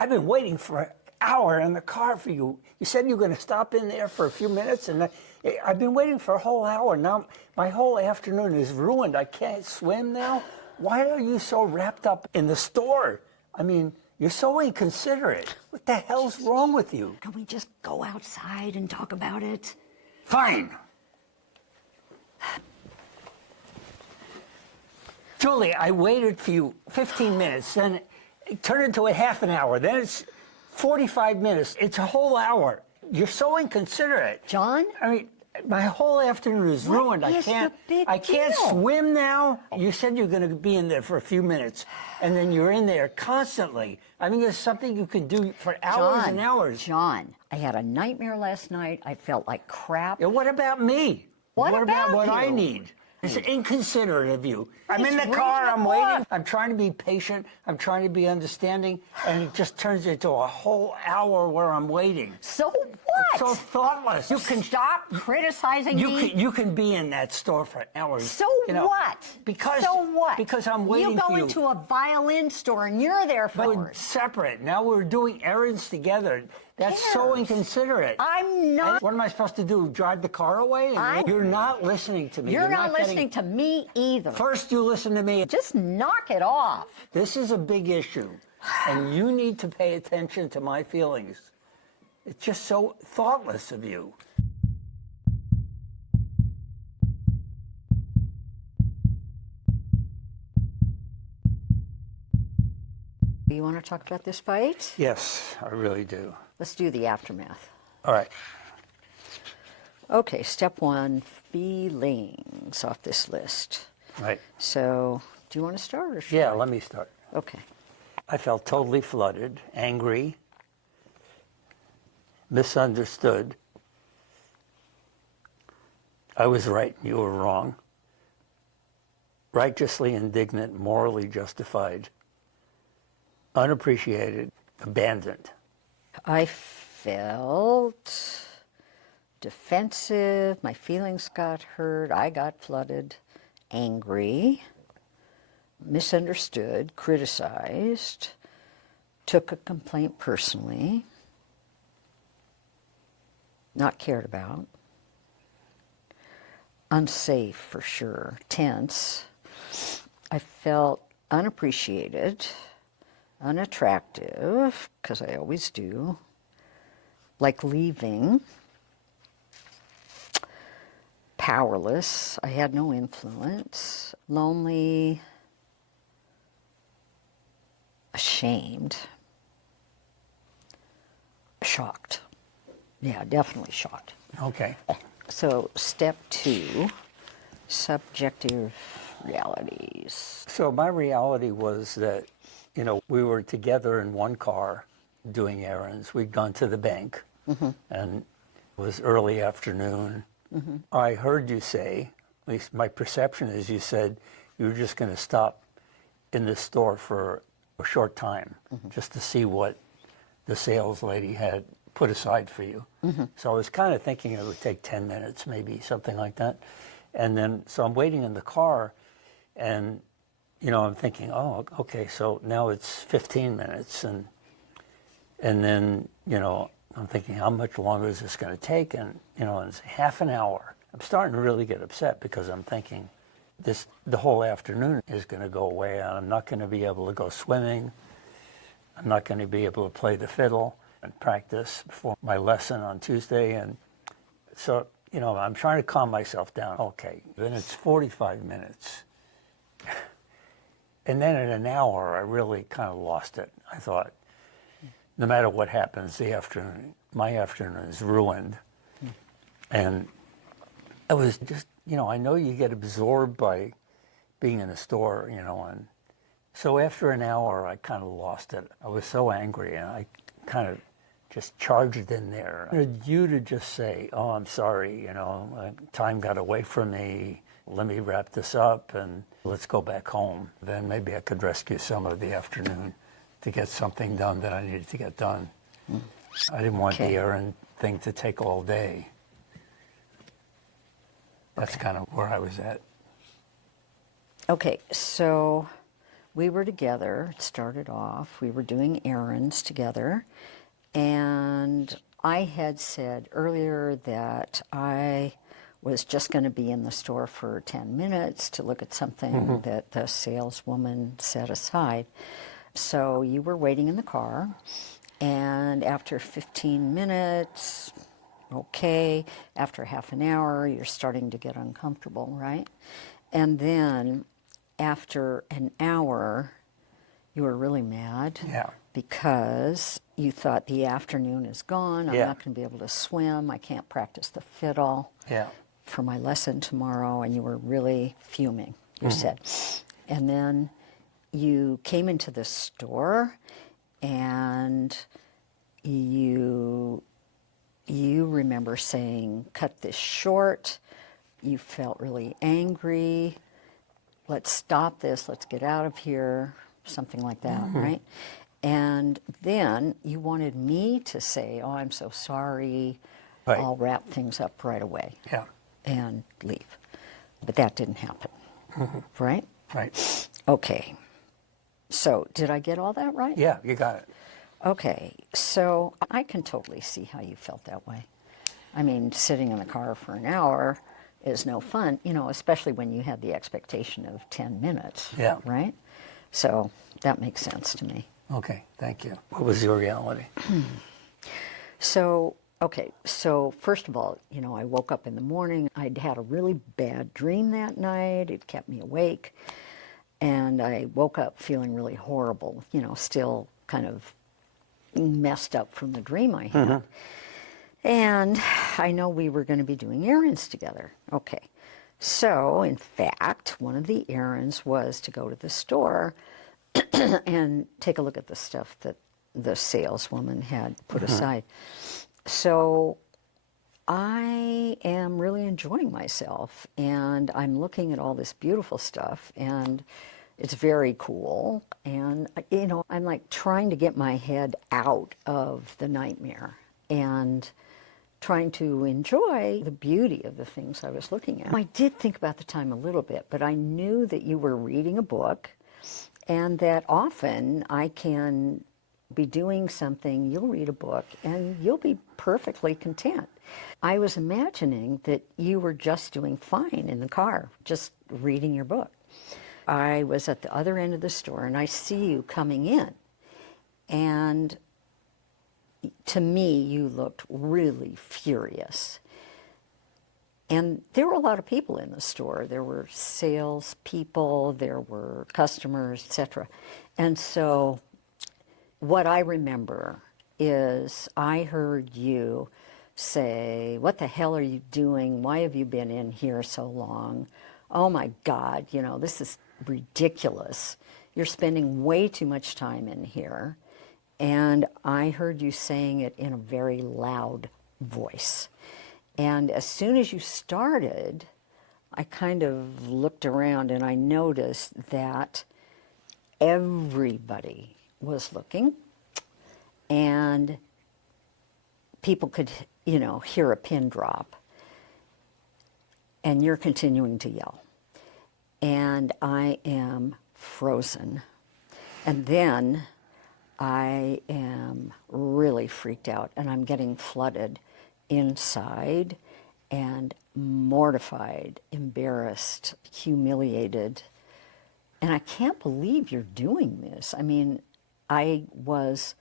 I've been waiting for an hour in the car for you. You said you were going to stop in there for a few minutes, and I've been waiting for a whole hour. Now my whole afternoon is ruined. I can't swim now. Why are you so wrapped up in the store? I mean, you're so inconsiderate. What the hell's wrong with you? Can we just go outside and talk about it? Fine. Julie, I waited for you 15 minutes, then it turned into a half an hour, then it's 45 minutes. It's a whole hour. You're so inconsiderate. John? I mean, my whole afternoon is ruined. I can't swim now. You said you're going to be in there for a few minutes, and then you're in there constantly. I mean, there's something you can do for hours and hours. John, I had a nightmare last night. I felt like crap. Yeah, what about me? What about what you? I need? It's inconsiderate of you. I'm in the car, I'm waiting. I'm trying to be patient. I'm trying to be understanding. And it just turns into a whole hour where I'm waiting. So what? It's so thoughtless. You can stop criticizing me. You can be in that store for hours. So what? So what? Because I'm waiting You for go you. into a violin store and you're there for We're separate. Now we're doing errands together. That's so Errands? inconsiderate. I'm not. And what am I supposed to do? Drive the car away? You're not listening to me. You're not listening to me either. First, you listen to me. Just knock it off. This is a big issue, and you need to pay attention to my feelings. It's just so thoughtless of you. You want to talk about this fight? Yes, I really do. Let's do the aftermath. All right. Okay, step one, feelings off this list. Right. So, do you want to start or should Yeah, I? let me start. Okay. I felt totally flooded, angry, misunderstood. I was right and you were wrong. Righteously indignant, morally justified, unappreciated, abandoned. I felt defensive, my feelings got hurt, I got flooded, angry, misunderstood, criticized, took a complaint personally, not cared about, unsafe for sure, tense. I felt unappreciated, unattractive, because I always do, like leaving, powerless, I had no influence, lonely, ashamed, shocked. Yeah, definitely shocked. Okay. So step two, subjective realities. So my reality was that, you know, we were together in one car doing errands. We'd gone to the bank, and it was early afternoon. I heard you say, at least my perception is you said you were just going to stop in the store for a short time just to see what the sales lady had put aside for you. So I was kind of thinking it would take 10 minutes, maybe something like that. And then, so I'm waiting in the car, and, you know, I'm thinking, oh, okay, so now it's 15 minutes. And then, you know, I'm thinking, how much longer is this going to take? And, you know, it's half an hour. I'm starting to really get upset because I'm thinking the whole afternoon is going to go away, and I'm not going to be able to go swimming. I'm not going to be able to play the fiddle and practice before my lesson on Tuesday. And so, you know, I'm trying to calm myself down. Okay, then it's 45 minutes. And then in an hour, I really kind of lost it. I thought, no matter what happens, my afternoon is ruined. And I was just, you know, I know you get absorbed by being in a store, you know, and so after an hour, I kind of lost it. I was so angry, and I kind of just charged in there. I wanted you to just say, oh, I'm sorry, you know, time got away from me. Let me wrap this up and let's go back home. Then maybe I could rescue some of the afternoon to get something done that I needed to get done. I didn't want the errand thing to take all day. That's kind of where I was at. Okay, so we were together. It started off, we were doing errands together. And I had said earlier that I was just going to be in the store for 10 minutes to look at something that the saleswoman set aside. So you were waiting in the car, and after 15 minutes, okay, after half an hour, you're starting to get uncomfortable, right? And then after an hour, you were really mad. Yeah. Because you thought the afternoon is gone, I'm Yeah. not going to be able to swim, I can't practice the fiddle Yeah. for my lesson tomorrow, and you were really fuming, you said. And then you came into the store, and you remember saying, cut this short, you felt really angry, let's stop this, let's get out of here, something like that, right? And then you wanted me to say, oh, I'm so sorry, Right. I'll wrap things up right away Yeah. and leave. But that didn't happen, right? Right. Okay. So did I get all that right? Yeah, you got it. Okay. So I can totally see how you felt that way. I mean, sitting in the car for an hour is no fun, you know, especially when you had the expectation of 10 minutes. Yeah. Right? So that makes sense to me. Okay, thank you. What was your reality? So, okay, so first of all, you know, I woke up in the morning. I'd had a really bad dream that night. It kept me awake. And I woke up feeling really horrible, you know, still kind of messed up from the dream I had. And I know we were going to be doing errands together. Okay. So, in fact, one of the errands was to go to the store and take a look at the stuff that the saleswoman had put aside. So I am really enjoying myself, and I'm looking at all this beautiful stuff, and it's very cool. And, you know, I'm like trying to get my head out of the nightmare and trying to enjoy the beauty of the things I was looking at. I did think about the time a little bit, but I knew that you were reading a book, and that often I can be doing something, you'll read a book, and you'll be perfectly content. I was imagining that you were just doing fine in the car, just reading your book. I was at the other end of the store, and I see you coming in, and to me, you looked really furious. And there were a lot of people in the store. There were salespeople, there were customers, etc. And so what I remember is I heard you say, what the hell are you doing? Why have you been in here so long? Oh my God, you know, this is ridiculous. You're spending way too much time in here. And I heard you saying it in a very loud voice. And as soon as you started, I kind of looked around and I noticed that everybody was looking, and people could, you know, hear a pin drop, and you're continuing to yell. And I am frozen. And then I am really freaked out, and I'm getting flooded inside and mortified, embarrassed, humiliated. And I can't believe you're doing this. I mean, I was,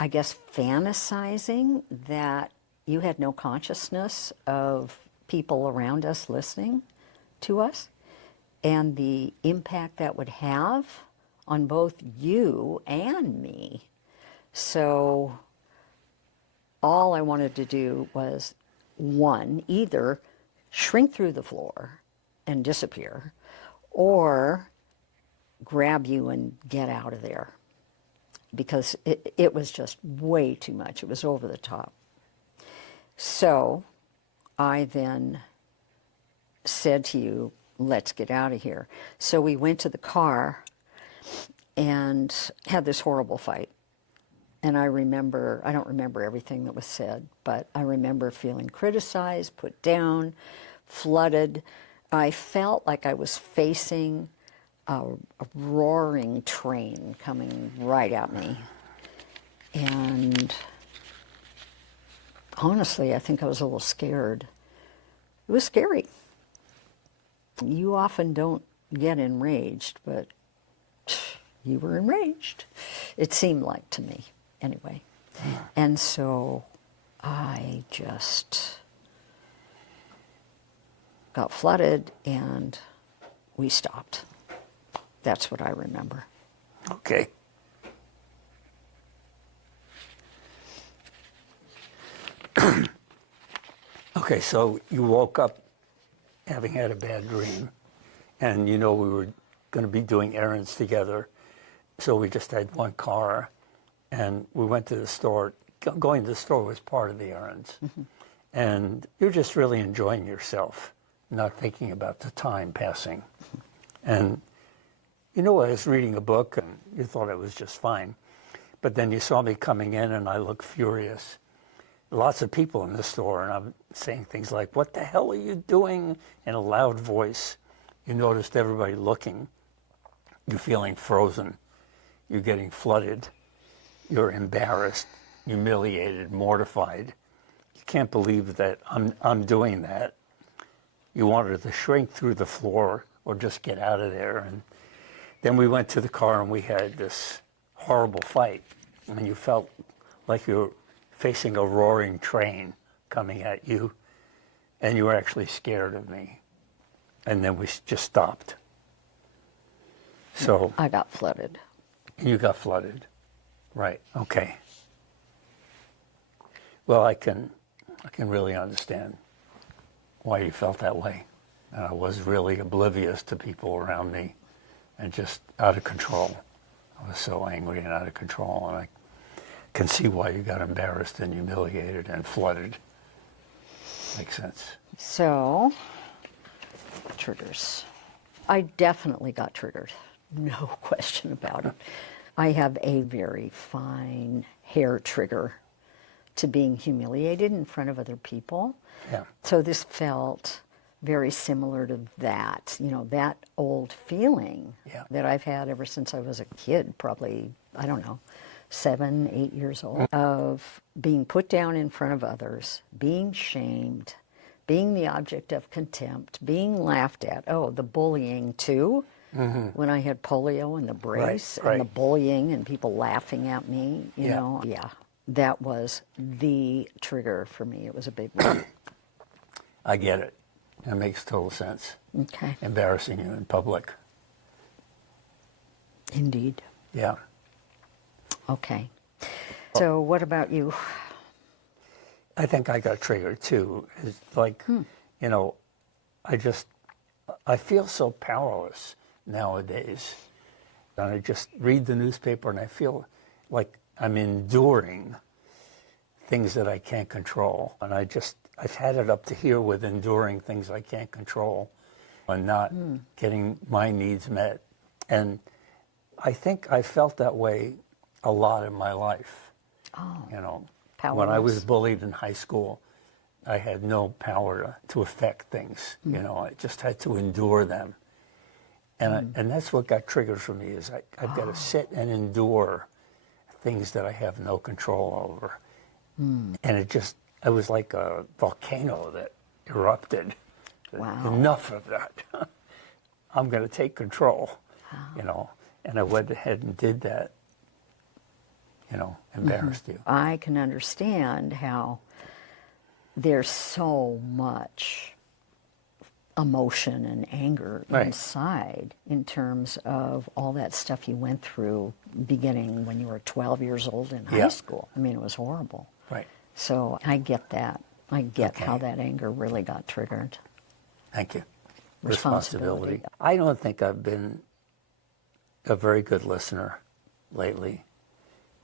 I guess, fantasizing that you had no consciousness of people around us listening to us and the impact that would have on both you and me. So all I wanted to do was, one, either shrink through the floor and disappear, or grab you and get out of there, because it was just way too much. It was over the top. So I then said to you, let's get out of here. So we went to the car and had this horrible fight. And I don't remember everything that was said, but I remember feeling criticized, put down, flooded. I felt like I was facing a roaring train coming right at me. And honestly, I think I was a little scared. It was scary. You often don't get enraged, but you were enraged. It seemed like to me, anyway. And so I just got flooded and we stopped. That's what I remember. Okay. Okay, so you woke up having had a bad dream, and we were going to be doing errands together, so we just had one car, and we went to the store. Going to the store was part of the errands, and you're just really enjoying yourself, not thinking about the time passing. And I was reading a book, and you thought it was just fine, but then you saw me coming in, and I looked furious. Lots of people in the store, and I'm saying things like, "What the hell are you doing?" in a loud voice. You noticed everybody looking. You're feeling frozen. You're getting flooded. You're embarrassed, humiliated, mortified. You can't believe that I'm doing that. You wanted to shrink through the floor or just get out of there. And then we went to the car and we had this horrible fight. And you felt like you were facing a roaring train coming at you, and you were actually scared of me. And then we just stopped. So I got flooded. you got flooded. Right. Okay. Well, I can really understand why you felt that way. I was really oblivious to people around me and just out of control. I was so angry and out of control, and I can see why you got embarrassed and humiliated and flooded. Makes sense. So, triggers. I definitely got triggered. No question about it. I have a very fine hair trigger to being humiliated in front of other people. Yeah. So this felt very similar to that, that old feeling that I've had ever since I was a kid, probably, I don't know, 7, 8 years old, of being put down in front of others, being shamed, being the object of contempt, being laughed at. Oh, the bullying too, when I had polio and the brace and the bullying and people laughing at me, you know. Yeah, that was the trigger for me. It was a big one. I get it. It makes total sense. Okay. Embarrassing you in public. Indeed. Yeah. Okay. So what about you? I think I got triggered too. It's like, I feel so powerless nowadays. And I just read the newspaper and I feel like I'm enduring things that I can't control. And I've had it up to here with enduring things I can't control and not getting my needs met. And I think I felt that way a lot in my life. Oh, when I was powerless. bullied in high school, I had no power to affect things. I just had to endure them. And that's what got triggered for me is I've got to sit and endure things that I have no control over. And I was like a volcano that erupted. Wow. Enough of that. I'm going to take control, and I went ahead and did that, embarrassed you. I can understand how there's so much emotion and anger inside in terms of all that stuff you went through beginning when you were 12 years old in high school. I mean, it was horrible. Right. So I get that. I get how that anger really got triggered. Thank you. Responsibility. I don't think I've been a very good listener lately,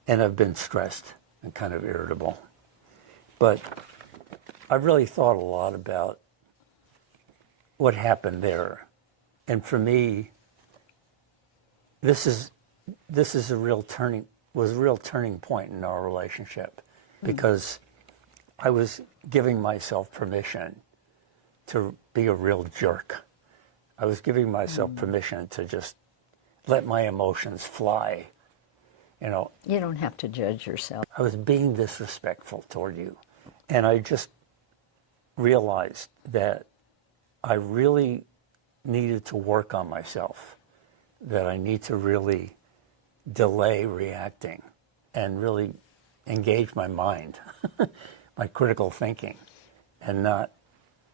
and I've been stressed and kind of irritable. But I've really thought a lot about what happened there. And for me, this is a real turning point in our relationship, because I was giving myself permission to be a real jerk. I was giving myself permission to just let my emotions fly. You know, You don't have to judge yourself. I was being disrespectful toward you. And I just realized that I really needed to work on myself, that I need to really delay reacting and really engage my mind, my critical thinking, and not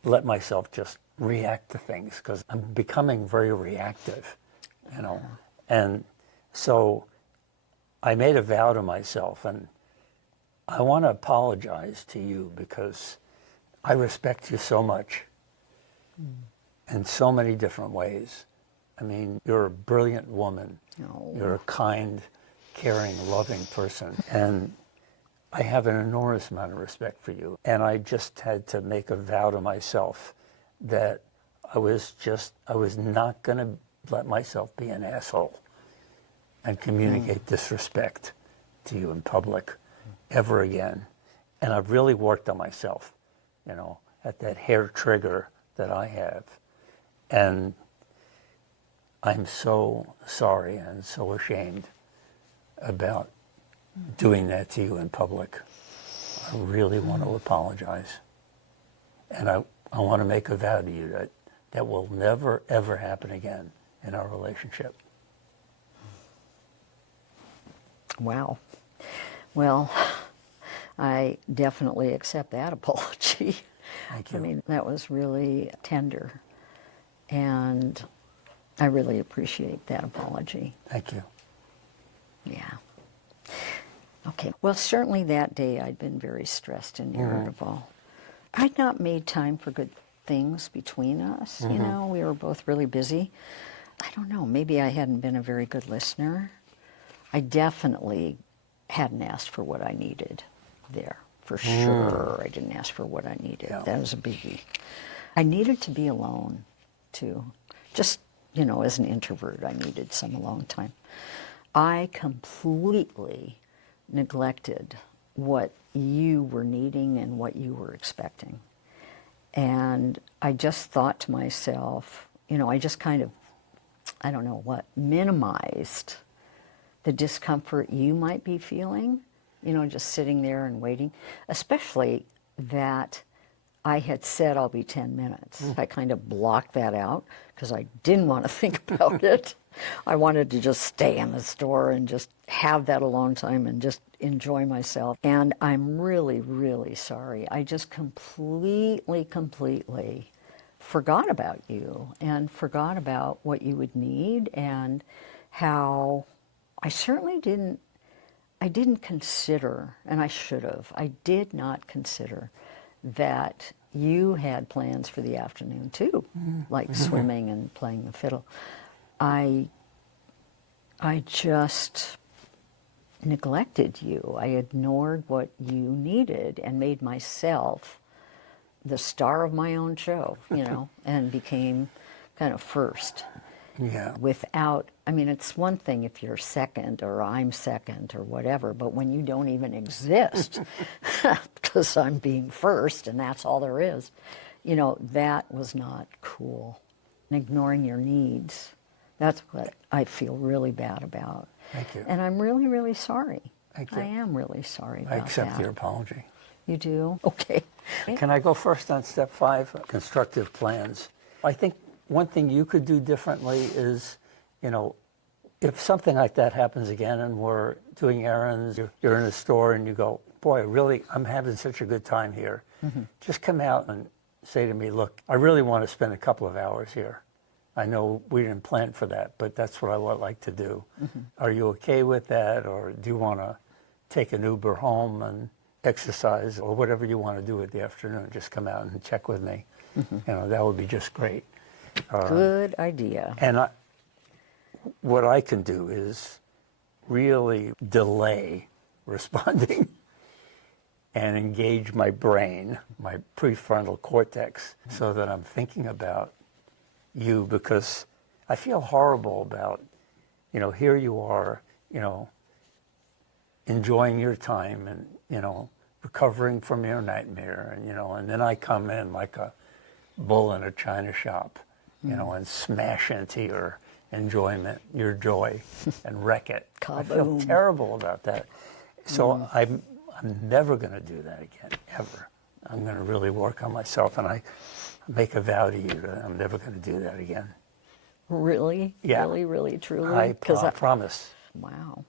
let myself just react to things, because I'm becoming very reactive, you know. And so I made a vow to myself, and I want to apologize to you because I respect you so much in so many different ways. I mean, you're a brilliant woman. No. You're a kind, caring, loving person. And I have an enormous amount of respect for you. And I just had to make a vow to myself that I was not going to let myself be an asshole and communicate disrespect to you in public ever again. And I've really worked on myself, you know, at that hair trigger that I have. And I'm so sorry and so ashamed about doing that to you in public. I really want to apologize. And I want to make a vow to you that that will never, ever happen again in our relationship. Wow. Well, I definitely accept that apology. Thank you. I mean, that was really tender. And I really appreciate that apology. Thank you. Yeah. Okay. Well, certainly that day I'd been very stressed and irritable. I'd not made time for good things between us. You know, we were both really busy. I don't know, maybe I hadn't been a very good listener. I definitely hadn't asked for what I needed there, for sure. I didn't ask for what I needed. Yeah. That was a biggie. I needed to be alone, too. Just, you know, as an introvert, I needed some alone time. I completely neglected what you were needing and what you were expecting. And I just thought to myself, you know, I just kind of, I don't know what, minimized the discomfort you might be feeling, you know, just sitting there and waiting, especially that I had said I'll be 10 minutes. I kind of blocked that out because I didn't want to think about it. I wanted to just stay in the store and just have that alone time and just enjoy myself. And I'm really, really sorry. I just completely forgot about you and forgot about what you would need, and how I certainly I didn't consider, and I should have, I did not consider that you had plans for the afternoon too, like swimming and playing the fiddle. I just neglected you. I ignored what you needed and made myself the star of my own show, you know, and became kind of first. Yeah. Without, I mean, it's one thing if you're second or I'm second or whatever, but when you don't even exist, because I'm being first and that's all there is, you know, that was not cool. Ignoring your needs, that's what I feel really bad about. Thank you. And I'm really, really sorry. Thank you. I am really sorry about I accept that. your apology. You do? Okay. Can I go first on step 5, constructive plans? I think one thing you could do differently is, you know, if something like that happens again and we're doing errands, you're in a store and you go, boy, really, I'm having such a good time here. Just come out and say to me, look, I really want to spend a couple of hours here. I know we didn't plan for that, but that's what I would like to do. Are you okay with that? Or do you want to take an Uber home and exercise, or whatever you want to do in the afternoon? Just come out and check with me. You know, that would be just great. Good idea. And what I can do is really delay responding and engage my brain, my prefrontal cortex, so that I'm thinking about you, because I feel horrible about, you know, here you are, you know, enjoying your time and, you know, recovering from your nightmare, and, you know, and then I come in like a bull in a china shop, you know, and smash into your enjoyment, your joy, and wreck it. I feel Kaboom. terrible about that. So I'm never going to do that again, ever. I'm going to really work on myself, and I make a vow to you that I'm never going to do that again. Really? Yeah. Really, really, truly? I 'Cause promise. Wow.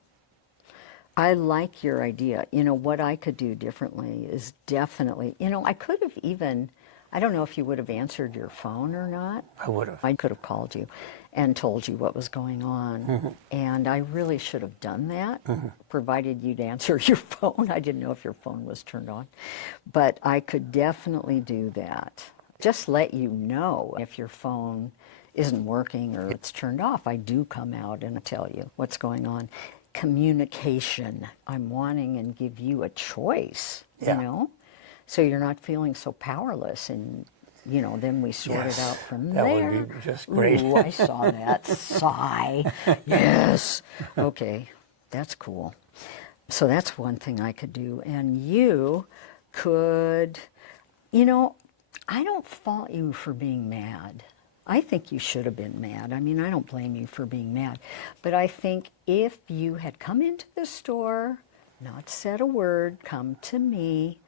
I like your idea. You know, what I could do differently is definitely, I could have even, I don't know if you would have answered your phone or not. I would have. I could have called you and told you what was going on. And I really should have done that, provided you'd answer your phone. I didn't know if your phone was turned on. But I could definitely do that. Just let you know if your phone isn't working or it's turned off. I do come out and tell you what's going on. Communication. I'm wanting and give you a choice, Yeah. So you're not feeling so powerless, and then we sort it out from that there. would be just great. Ooh, I saw that sigh. Yes. Okay, that's cool. So that's one thing I could do, and you could, I don't fault you for being mad. I think you should have been mad. I mean, I don't blame you for being mad. But I think if you had come into the store, not said a word, come to me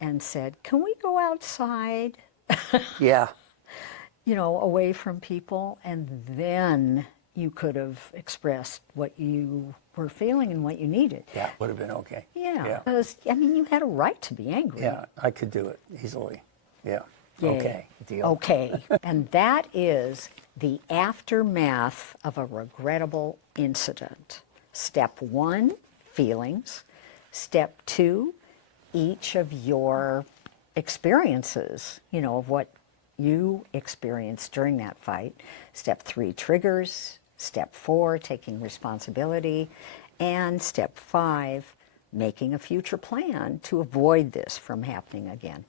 and said, can we go outside? Yeah. Away from people, and then you could have expressed what you were feeling and what you needed. Yeah, would have been okay. Yeah. Because, you had a right to be angry. Yeah, I could do it easily. Yeah. Yay. Okay, deal. Okay. And that is the aftermath of a regrettable incident. Step 1, feelings. Step 2, each of your experiences, of what you experienced during that fight. Step 3, triggers. Step 4, taking responsibility. And step 5, making a future plan to avoid this from happening again.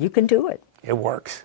You can do it. It works.